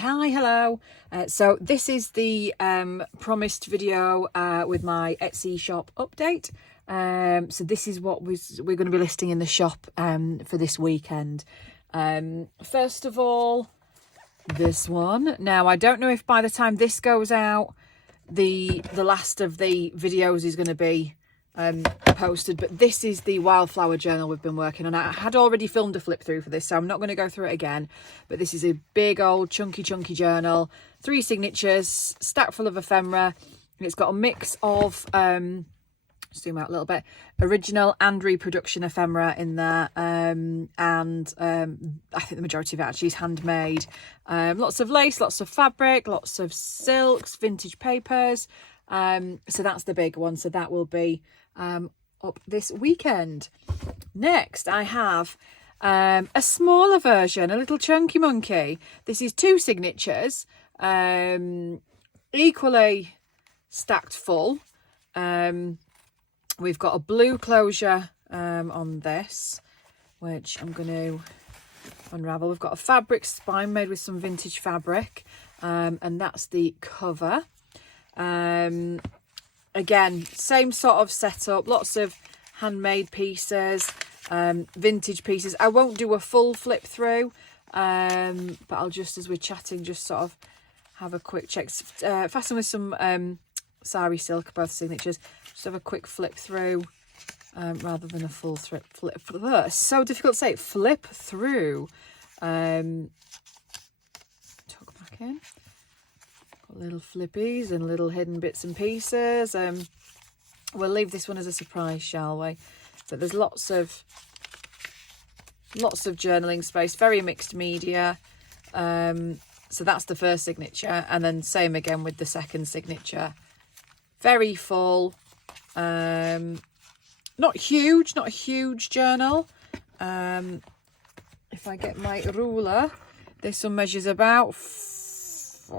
Hi, hello. So this is the promised video with my Etsy shop update. So this is what we're going to be listing in the shop for this weekend. First of all, this one. Now, I don't know if by the time this goes out, the last of the videos is going to be posted, but this is the wildflower journal we've been working on. I had already filmed a flip through for this, so I'm not going to go through it again, but this is a big old chunky journal, 3 signatures, stacked full of ephemera, and it's got a mix of zoom out a little bit, original and reproduction ephemera in there, and I think the majority of it actually is handmade. Lots of lace, lots of fabric, lots of silks, vintage papers. So that's the big one, so that will be up this weekend. Next I have a smaller version, a little chunky monkey. This is 2 signatures, equally stacked full. We've got a blue closure on this, which I'm going to unravel. We've got a fabric spine made with some vintage fabric, and that's the cover. Again, same sort of setup, lots of handmade pieces, vintage pieces. I won't do a full flip through, but I'll just, as we're chatting, just sort of have a quick check. Fasten with some sari silk, both signatures. Just have a quick flip through, rather than a full flip. So difficult to say. Flip through. Tuck back in. Little flippies and little hidden bits and pieces. We'll leave this one as a surprise, shall we? But there's lots of journaling space, very mixed media. So that's the first signature, and then same again with the second signature. Very full. Not huge, not a huge journal. If I get my ruler, this one measures about 4-ish,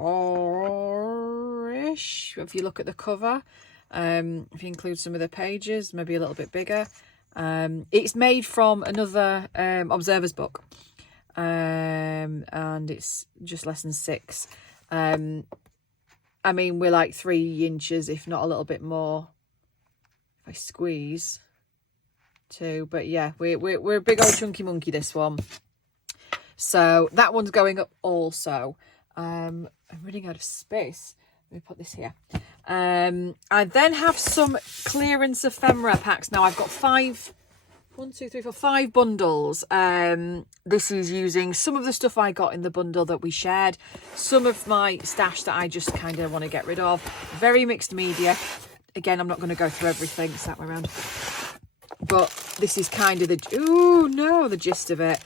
if you look at the cover. If you include some of the pages, maybe a little bit bigger. It's made from another Observer's book, and it's just less than 6. I mean, we're like 3 inches, if not a little bit more, if I squeeze 2. But yeah, we're a big old chunky monkey, this one. So that one's going up also. I'm running out of space. Let me put this here. I then have some clearance ephemera packs. Now I've got 5 bundles. This is using some of the stuff I got in the bundle that we shared, some of my stash that I just kind of want to get rid of. Very mixed media. Again, I'm not going to go through everything, it's that way around. But this is kind of the gist of it.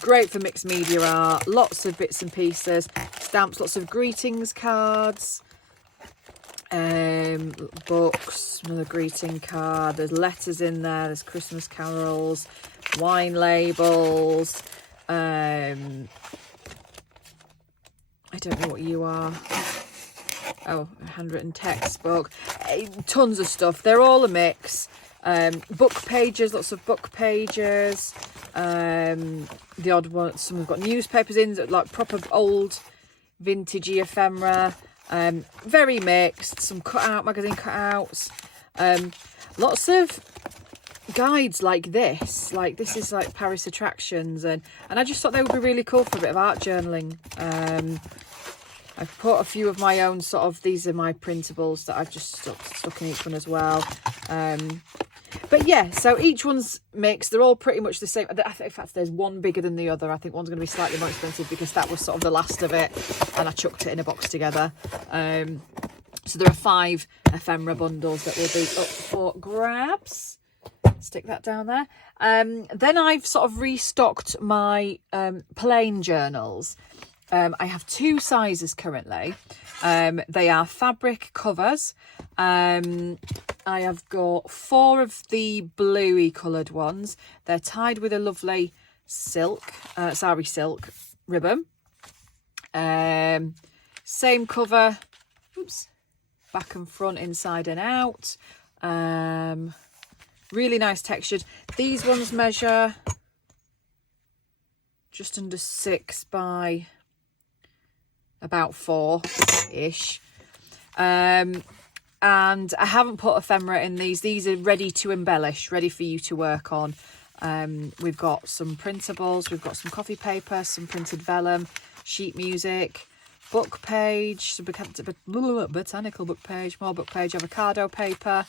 Great for mixed media art, lots of bits and pieces, stamps, lots of greetings cards, books, another greeting card, there's letters in there, there's Christmas carols, wine labels, I don't know what you are. Oh, a handwritten textbook, tons of stuff. They're all a mix. Book pages, lots of book pages. The odd one, some have got newspapers in, like proper old vintagey ephemera. Very mixed. Some magazine cutouts. Lots of guides like this. Like this is like Paris attractions, and I just thought they would be really cool for a bit of art journaling. I've put a few of my own sort of, these are my printables that I've just stuck in each one as well. But yeah, so each one's mixed. They're all pretty much the same. I think, in fact, there's one bigger than the other. I think one's going to be slightly more expensive because that was sort of the last of it, and I chucked it in a box together. So there are 5 ephemera bundles that will be up for grabs. Stick that down there. Then I've sort of restocked my plain journals. I have 2 sizes currently. They are fabric covers. I have got 4 of the bluey coloured ones. They're tied with a lovely silk, sari silk ribbon. Same cover, oops, back and front, inside and out. Really nice textured. These ones measure just under 6 by about 4-ish. And I haven't put ephemera in these. These are ready to embellish, ready for you to work on. We've got some printables, we've got some coffee paper, some printed vellum, sheet music, book page, some botanical book page, more book page, avocado paper,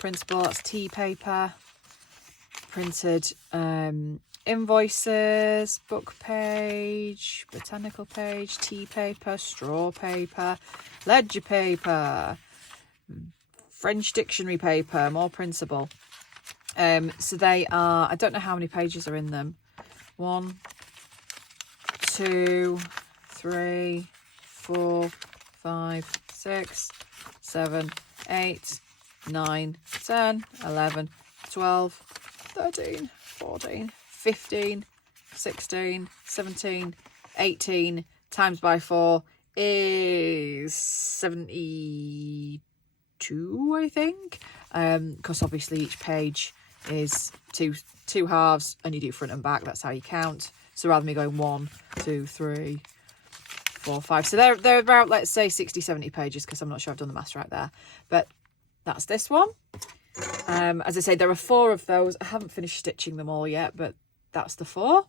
printable, that's tea paper, printed invoices, book page, botanical page, tea paper, straw paper, ledger paper, French dictionary paper, more printable. So they are, I don't know how many pages are in them. 1, 2, 3, 4, 5, 6, 7, 8, 9, 10, 11, 12, 13, 14, 15, 16, 17, 18 times by 4 is 72, I think. Because obviously each page is two halves and you do front and back. That's how you count. So rather than me going 1, 2, 3, 4, 5. So they're about, let's say, 60, 70 pages, because I'm not sure I've done the maths right there. But that's this one. As I say, there are 4 of those. I haven't finished stitching them all yet, but that's the 4.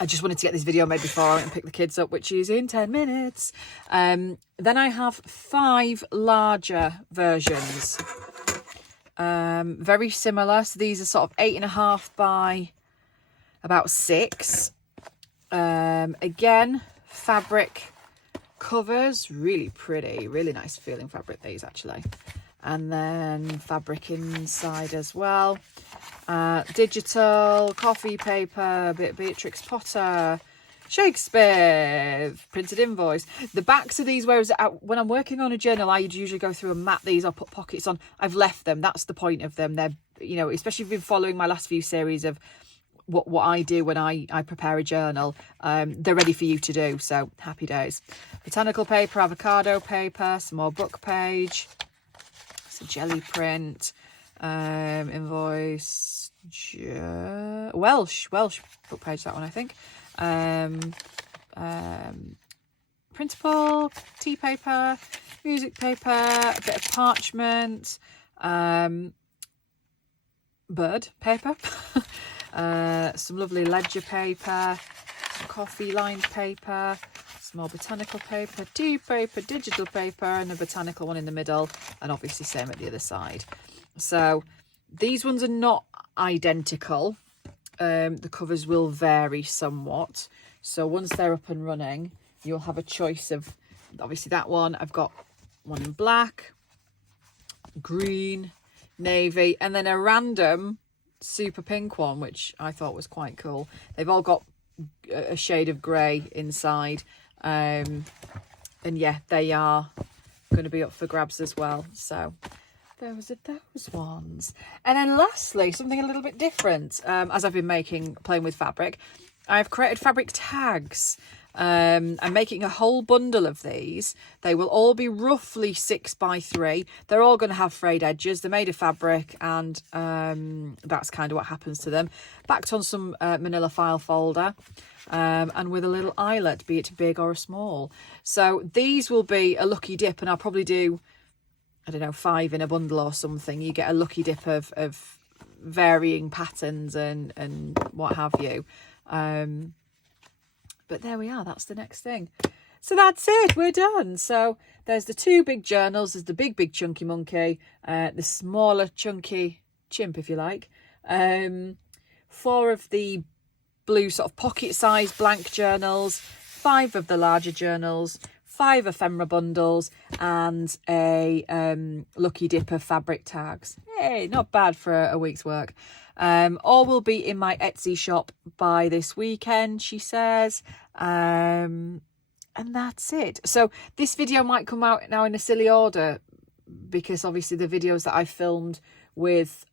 I just wanted to get this video made before I went and pick the kids up, which is in 10 minutes. Then I have 5 larger versions. Very similar. So these are sort of 8.5 by about 6. Again, fabric covers, really pretty, really nice feeling fabric, these actually. And then fabric inside as well. Digital, coffee paper, Beatrix Potter, Shakespeare, printed invoice. The backs of these, whereas when I'm working on a journal, I'd usually go through and map these or put pockets on. I've left them. That's the point of them. They're, you know, especially if you've been following my last few series of what I do when I prepare a journal, they're ready for you to do. So happy days. Botanical paper, avocado paper, some more book page. It's a jelly print, invoice, Welsh book page, that one I think. Printable, tea paper, music paper, a bit of parchment, bird paper, some lovely ledger paper, some coffee lined paper, some more botanical paper, tea paper, digital paper, and a botanical one in the middle, and obviously same at the other side. So these ones are not identical. The covers will vary somewhat. So once they're up and running, you'll have a choice of, obviously that one, I've got one in black, green, navy, and then a random super pink one, which I thought was quite cool. They've all got a shade of grey inside. And yeah, they are going to be up for grabs as well. So those are those ones. And then lastly, something a little bit different. As I've been playing with fabric, I've created fabric tags. I'm making a whole bundle of these. They will all be roughly 6 by 3. They're all going to have frayed edges. They're made of fabric, and that's kind of what happens to them. Backed on some manila file folder, and with a little eyelet, be it big or a small. So these will be a lucky dip, and I'll probably do, I don't know, 5 in a bundle or something. You get a lucky dip of varying patterns and what have you. But there we are, that's the next thing. So that's it, we're done. So there's the 2 big journals. There's the big chunky monkey, the smaller chunky chimp, if you like. 4 of the blue sort of pocket-sized blank journals, 5 of the larger journals, 5 ephemera bundles, and a lucky dip of fabric tags. Hey, not bad for a week's work. All will be in my Etsy shop by this weekend, she says. And that's it. So this video might come out now in a silly order, because obviously the videos that I filmed with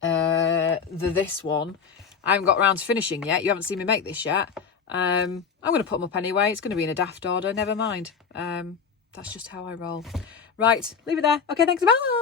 this one, I haven't got around to finishing yet. You haven't seen me make this yet. I'm going to put them up anyway. It's going to be in a daft order. Never mind. That's just how I roll. Right, leave it there. Okay, thanks. Bye.